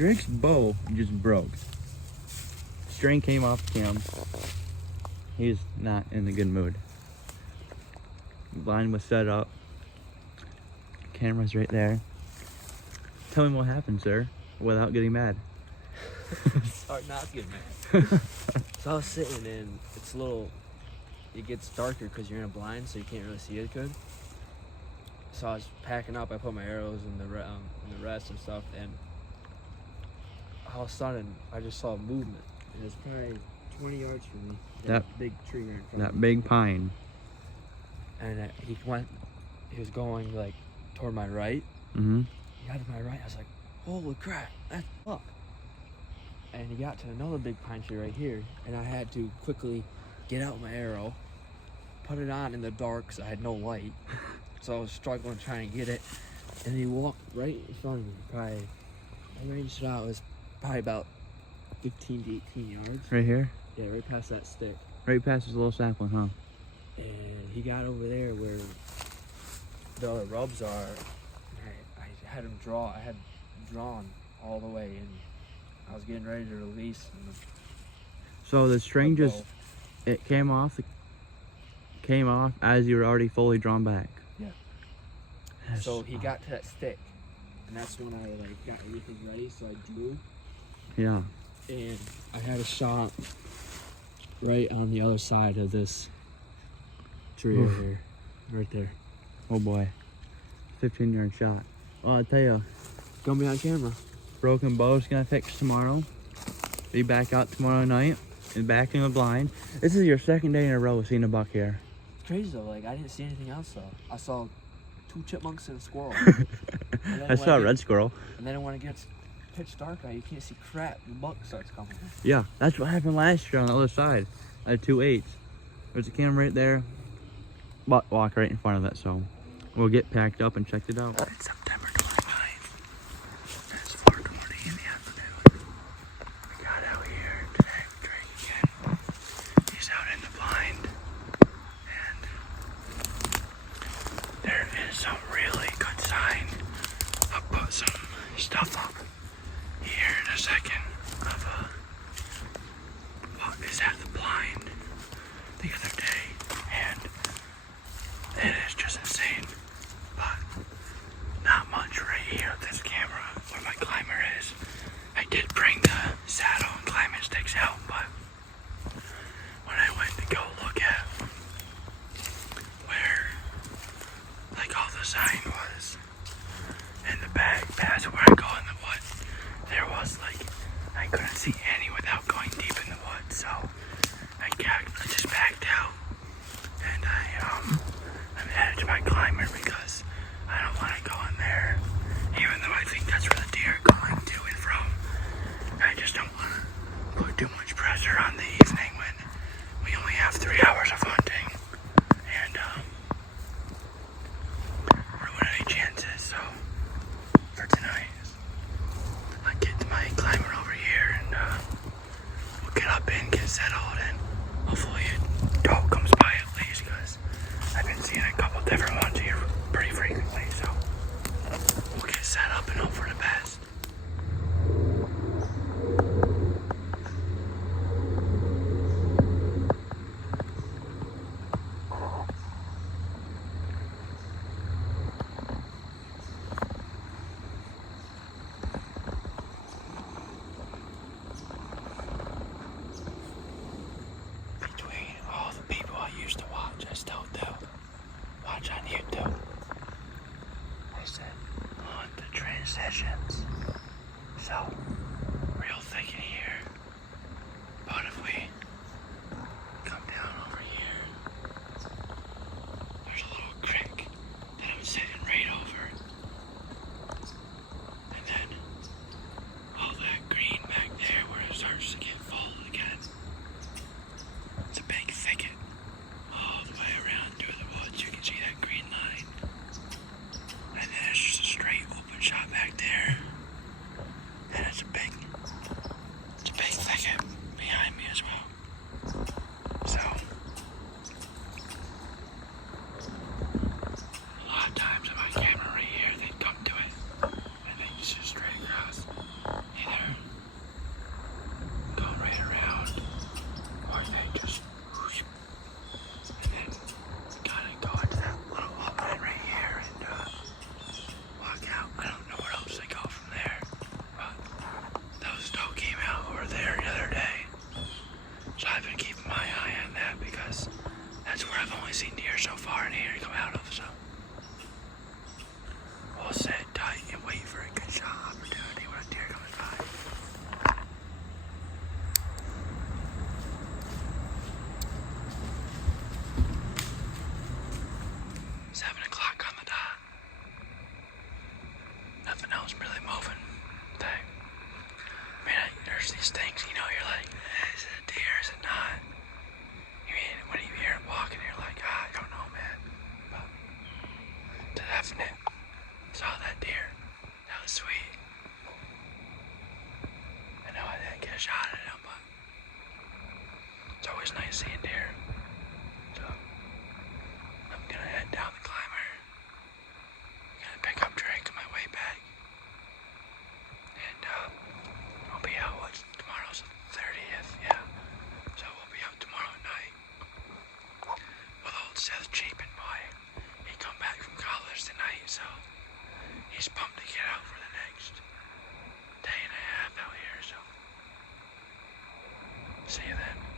Drake's bow just broke. String came off the cam. He's not in a good mood. Blind was set up. Camera's right there. Tell me what happened, sir, without getting mad. It's hard not to get mad. So I was sitting and it's a little, it gets darker because you're in a blind, so you can't really see it good. So I was packing up. I put my arrows in the rest and stuff, and all of a sudden I just saw movement. And it was probably 20 yards from me. That big tree right in front of That me. big pine. And he was going like toward my right. Mm-hmm. He got to my right. I was like, holy crap, that's fuck. And he got to another big pine tree right here, and I had to quickly get out my arrow, put it on in the dark because I had no light. So I was struggling trying to get it, and he walked right in front of me. Probably, I ranged it out. It was probably about 15 to 18 yards. Right here? Yeah, right past that stick. Right past this little sapling, huh? And he got over there where the other rubs are. I had him draw. I had drawn all the way, and I was getting ready to release. And So the string just, it came off as you were already fully drawn back. Yeah. So he got to that stick, and that's when I like got everything ready. So I drew, Yeah. and I had a shot right on the other side of this tree right here, right there. Oh boy. 15-yard shot. Well, I'll tell you, Gonna be on camera. broken bow's gonna fix tomorrow. Be back out tomorrow night and back in the blind. This is your second day in a row seeing a buck here. It's crazy though. Like I didn't see anything else though. I saw 2 chipmunks and a squirrel. I saw a red squirrel. And then when it gets pitch dark out, you can't see crap. The buck starts coming. Yeah, that's what happened last year on the other side. I had 2 8s. There's a camera right there. Buck walk right in front of it, so we'll get packed up and check it out. It's September 25th. It's 4:20 in the afternoon. We got out here today with Drake again. He's out in the blind. And there is some really good sign. I'll put some stuff up here in a second of what is at the blind the other day, and it is just insane, but not much right here with this camera where my climber is. I did bring the saddle and climbing sticks out, but when I went to go look at where like all the sign was in the back past where I go in the woods, there was like, I couldn't see any without going deep in the woods, so I just backed out, and I'm headed to my climber because I don't want to go in there, even though I think that's where the deer are going to and from. I just don't want to put too much pressure on the evening when we only have 3 hours of hunting, and ruin any chances. So for tonight, I'll get my climber over here and we'll get up and get settled, and hopefully a dog comes by at least, because I've been seeing a couple different ones here pretty frequently, so we'll get set up and hope for the best. Between all the people I used to watch, I still do watch on YouTube. I said, hunt the transitions. So, real thick in here. But if we come down over here, there's a little creek that I'm sitting right over. And then all that green back there where it starts to get full again. It's a big thicket all the way around through the woods. You can see that green line. And then it's just a straight open shot back there. And it's shot at him, but it's always nice seeing deer. So I'm gonna head down the climber. Gonna pick up Drake on my way back. And I'll be out, tomorrow's the 30th, yeah. So we'll be out tomorrow night. With old Seth Chapin boy. He come back from college tonight, so he's pumped to get out for the next day and a half out here, so see you then.